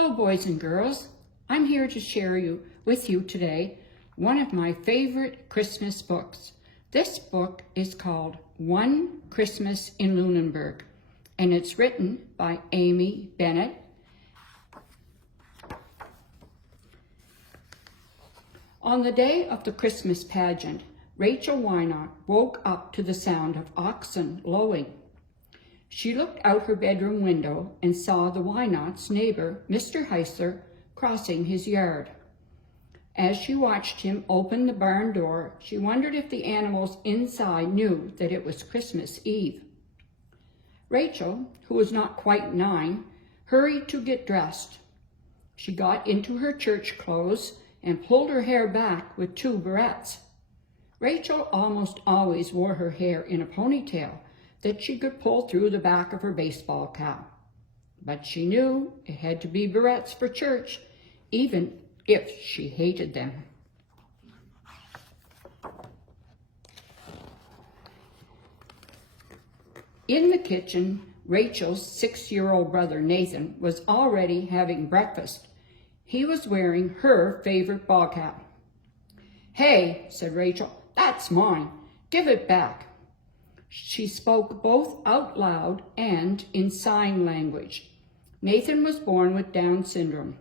Hello, boys and girls. I'm here to share with you today one of my favorite Christmas books. This book is called One Christmas in Lunenburg, and it's written by Amy Bennet. On the day of the Christmas pageant, Rachel Wynot woke up to the sound of oxen lowing. She looked out her bedroom window and saw the Wynots' neighbor, Mr. Heisler, crossing his yard. As she watched him open the barn door, she wondered if the animals inside knew that it was Christmas Eve. Rachel, who was not quite 9, hurried to get dressed. She got into her church clothes and pulled her hair back with 2 barrettes. Rachel almost always wore her hair in a ponytail that she could pull through the back of her baseball cap. But she knew it had to be barrettes for church, even if she hated them. In the kitchen, Rachel's 6-year-old brother Nathan was already having breakfast. He was wearing her favorite ball cap. "Hey," said Rachel, "that's mine. Give it back." She spoke both out loud and in sign language. Nathan was born with Down syndrome,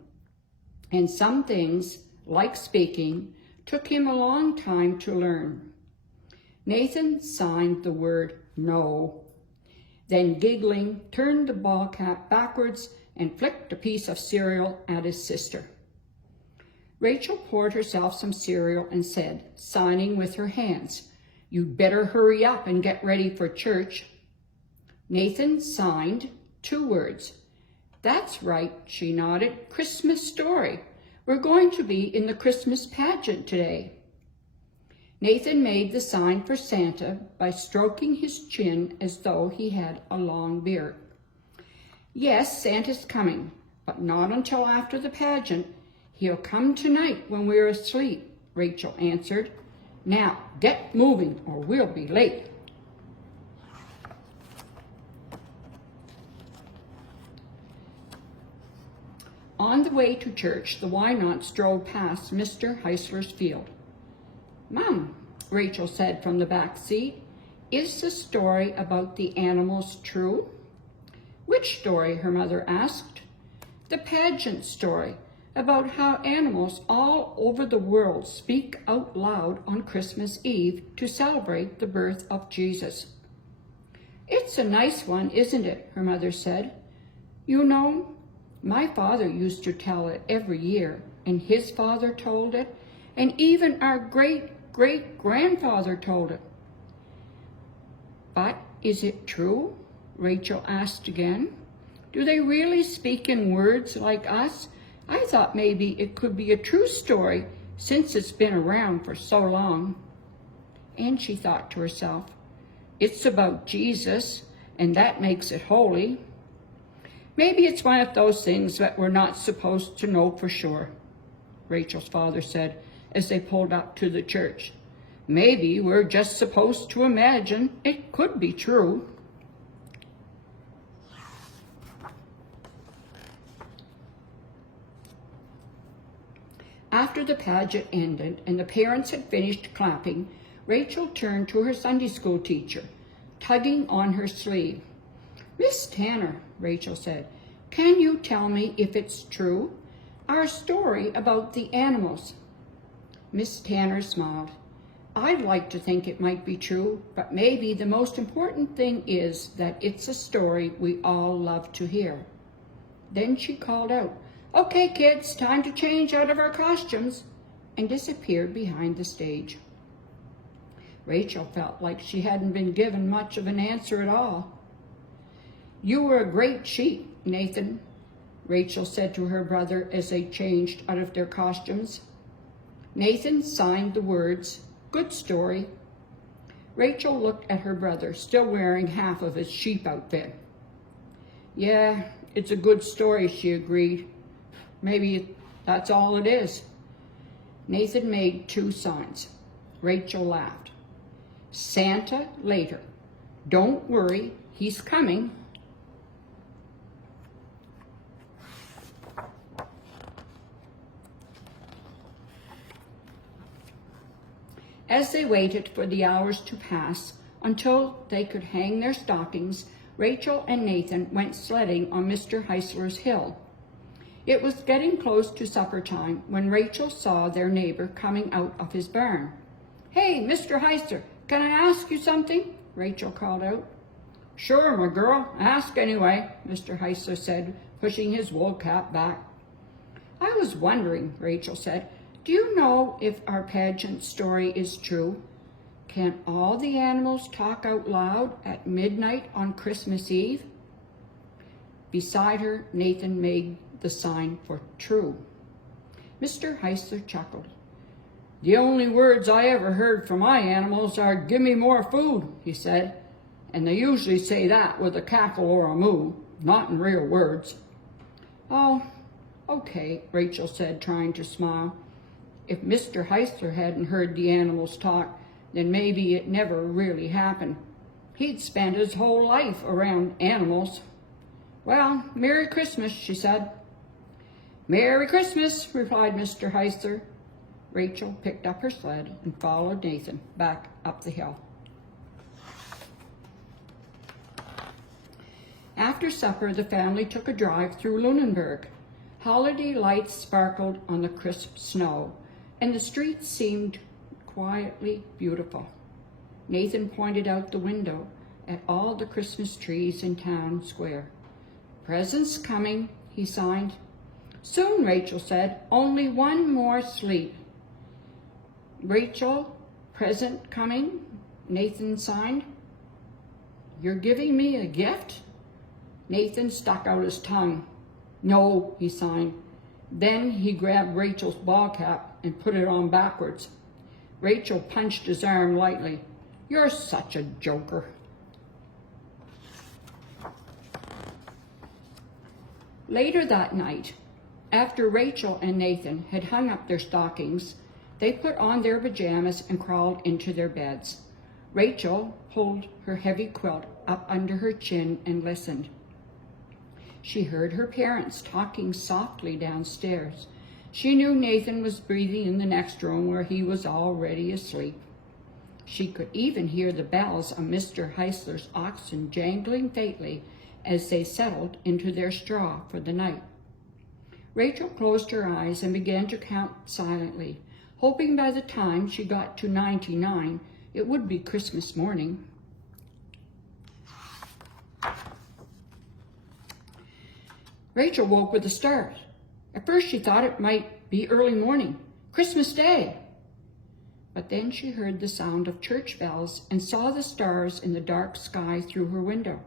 and some things, like speaking, took him a long time to learn. Nathan signed the word no, then giggling, turned the ball cap backwards and flicked a piece of cereal at his sister. Rachel poured herself some cereal and said, signing with her hands, "You'd better hurry up and get ready for church." Nathan signed 2 words. "That's right," she nodded. "Christmas story. We're going to be in the Christmas pageant today." Nathan made the sign for Santa by stroking his chin as though he had a long beard. "Yes, Santa's coming, but not until after the pageant. He'll come tonight when we're asleep," Rachel answered. "Now, get moving or we'll be late." On the way to church, the Wynots drove past Mr. Heisler's field. "Mom," Rachel said from the back seat, "is the story about the animals true?" "Which story?" her mother asked. "The pageant story, about how animals all over the world speak out loud on Christmas Eve to celebrate the birth of Jesus." "It's a nice one, isn't it?" her mother said. "You know, my father used to tell it every year, and his father told it, and even our great-great-grandfather told it." "But is it true?" Rachel asked again. "Do they really speak in words like us? I thought maybe it could be a true story since it's been around for so long." And she thought to herself, "It's about Jesus, and that makes it holy. Maybe it's one of those things that we're not supposed to know for sure," Rachel's father said as they pulled up to the church. "Maybe we're just supposed to imagine it could be true." After the pageant ended and the parents had finished clapping, Rachel turned to her Sunday school teacher, tugging on her sleeve. "Miss Tanner," Rachel said, "can you tell me if it's true? Our story about the animals." Miss Tanner smiled. "I'd like to think it might be true, but maybe the most important thing is that it's a story we all love to hear." Then she called out, "Okay, kids, time to change out of our costumes," and disappeared behind the stage. Rachel felt like she hadn't been given much of an answer at all. "You were a great cheat, Nathan," Rachel said to her brother as they changed out of their costumes. Nathan signed the words, "Good story." Rachel looked at her brother, still wearing half of his sheep outfit. "Yeah, it's a good story," she agreed. "Maybe that's all it is." Nathan made 2 signs. Rachel laughed. "Santa later. Don't worry, he's coming." As they waited for the hours to pass until they could hang their stockings, Rachel and Nathan went sledding on Mr. Heisler's hill. It was getting close to supper time when Rachel saw their neighbor coming out of his barn. "Hey, Mr. Heisler, can I ask you something?" Rachel called out. "Sure, my girl, ask anyway," Mr. Heisler said, pushing his wool cap back. "I was wondering," Rachel said, "do you know if our pageant story is true? Can all the animals talk out loud at midnight on Christmas Eve?" Beside her, Nathan made the sign for true. Mr. Heisler chuckled. "The only words I ever heard from my animals are 'give me more food,'" he said, "and they usually say that with a cackle or a moo, not in real words." "Oh, okay," Rachel said, trying to smile. If Mr. Heisler hadn't heard the animals talk, then maybe it never really happened. He'd spent his whole life around animals. "Well, Merry Christmas," she said. "Merry Christmas," replied Mr. Heisler. Rachel picked up her sled and followed Nathan back up the hill. After supper, the family took a drive through Lunenburg. Holiday lights sparkled on the crisp snow, and the streets seemed quietly beautiful. Nathan pointed out the window at all the Christmas trees in town square. "Presents coming," he signed. "Soon," Rachel said. "Only one more sleep." "Rachel, present coming," Nathan signed. "You're giving me a gift?" Nathan stuck out his tongue. "No," he signed. Then he grabbed Rachel's ball cap and put it on backwards. Rachel punched his arm lightly. "You're such a joker." Later that night, after Rachel and Nathan had hung up their stockings, they put on their pajamas and crawled into their beds. Rachel pulled her heavy quilt up under her chin and listened. She heard her parents talking softly downstairs. She knew Nathan was breathing in the next room where he was already asleep. She could even hear the bells on Mr. Heisler's oxen jangling faintly as they settled into their straw for the night. Rachel closed her eyes and began to count silently, hoping by the time she got to 99, it would be Christmas morning. Rachel woke with a start. At first she thought it might be early morning, Christmas Day. But then she heard the sound of church bells and saw the stars in the dark sky through her window.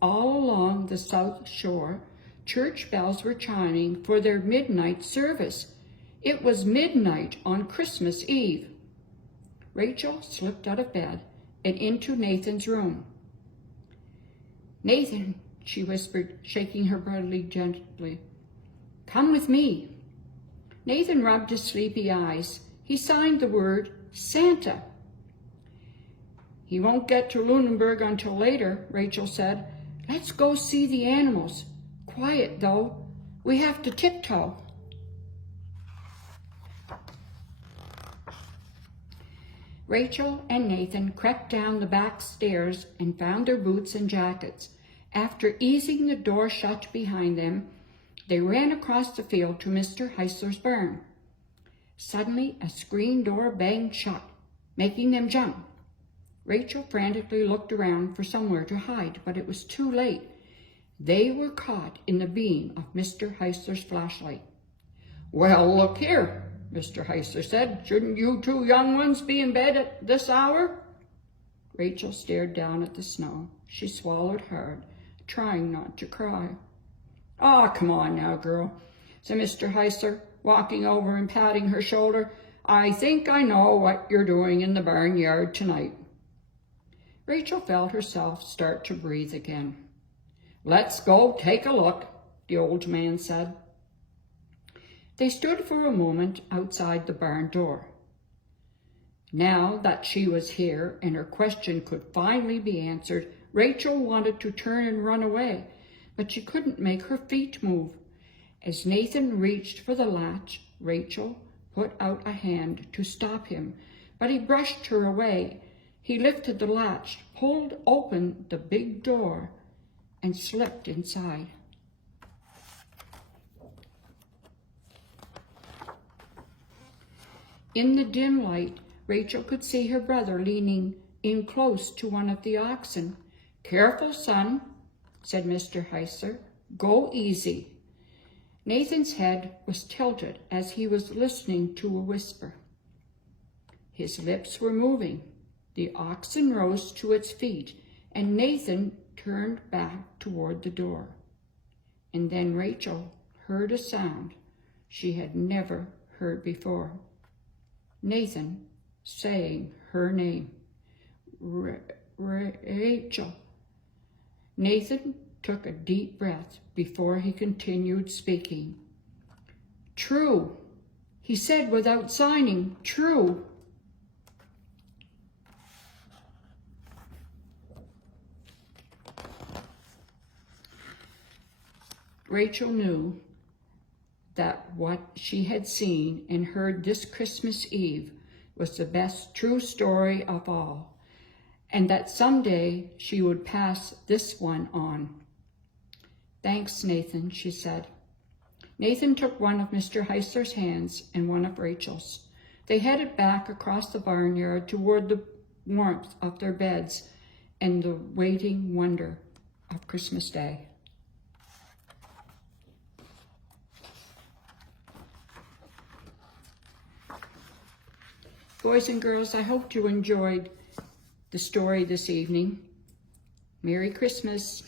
All along the south shore, church bells were chiming for their midnight service. It was midnight on Christmas Eve. Rachel slipped out of bed and into Nathan's room. "Nathan," she whispered, shaking her brother gently, "come with me." Nathan rubbed his sleepy eyes. He signed the word Santa. "He won't get to Lunenburg until later," Rachel said. "Let's go see the animals. Quiet, though. We have to tiptoe." Rachel and Nathan crept down the back stairs and found their boots and jackets. After easing the door shut behind them, they ran across the field to Mr. Heisler's barn. Suddenly, a screen door banged shut, making them jump. Rachel frantically looked around for somewhere to hide, but it was too late. They were caught in the beam of Mr. Heisler's flashlight. "Well, look here," Mr. Heisler said. "Shouldn't you two young ones be in bed at this hour?" Rachel stared down at the snow. She swallowed hard, trying not to cry. "Ah, come on now, girl," said Mr. Heisler, walking over and patting her shoulder. "I think I know what you're doing in the barnyard tonight." Rachel felt herself start to breathe again. "Let's go take a look," the old man said. They stood for a moment outside the barn door. Now that she was here and her question could finally be answered, Rachel wanted to turn and run away, but she couldn't make her feet move. As Nathan reached for the latch, Rachel put out a hand to stop him, but he brushed her away. He lifted the latch, pulled open the big door, and slipped inside. In the dim light, Rachel could see her brother leaning in close to one of the oxen. "Careful, son," said Mr. Heiser. "Go easy." Nathan's head was tilted as he was listening to a whisper. His lips were moving. The oxen rose to its feet, and Nathan turned back toward the door. And then Rachel heard a sound she had never heard before. Nathan saying her name. Rachel. Nathan took a deep breath before he continued speaking. "True," he said without signing. "True." Rachel knew that what she had seen and heard this Christmas Eve was the best true story of all, and that someday she would pass this one on. "Thanks, Nathan," she said. Nathan took one of Mr. Heiser's hands and one of Rachel's. They headed back across the barnyard toward the warmth of their beds and the waiting wonder of Christmas Day. Boys and girls, I hope you enjoyed the story this evening. Merry Christmas.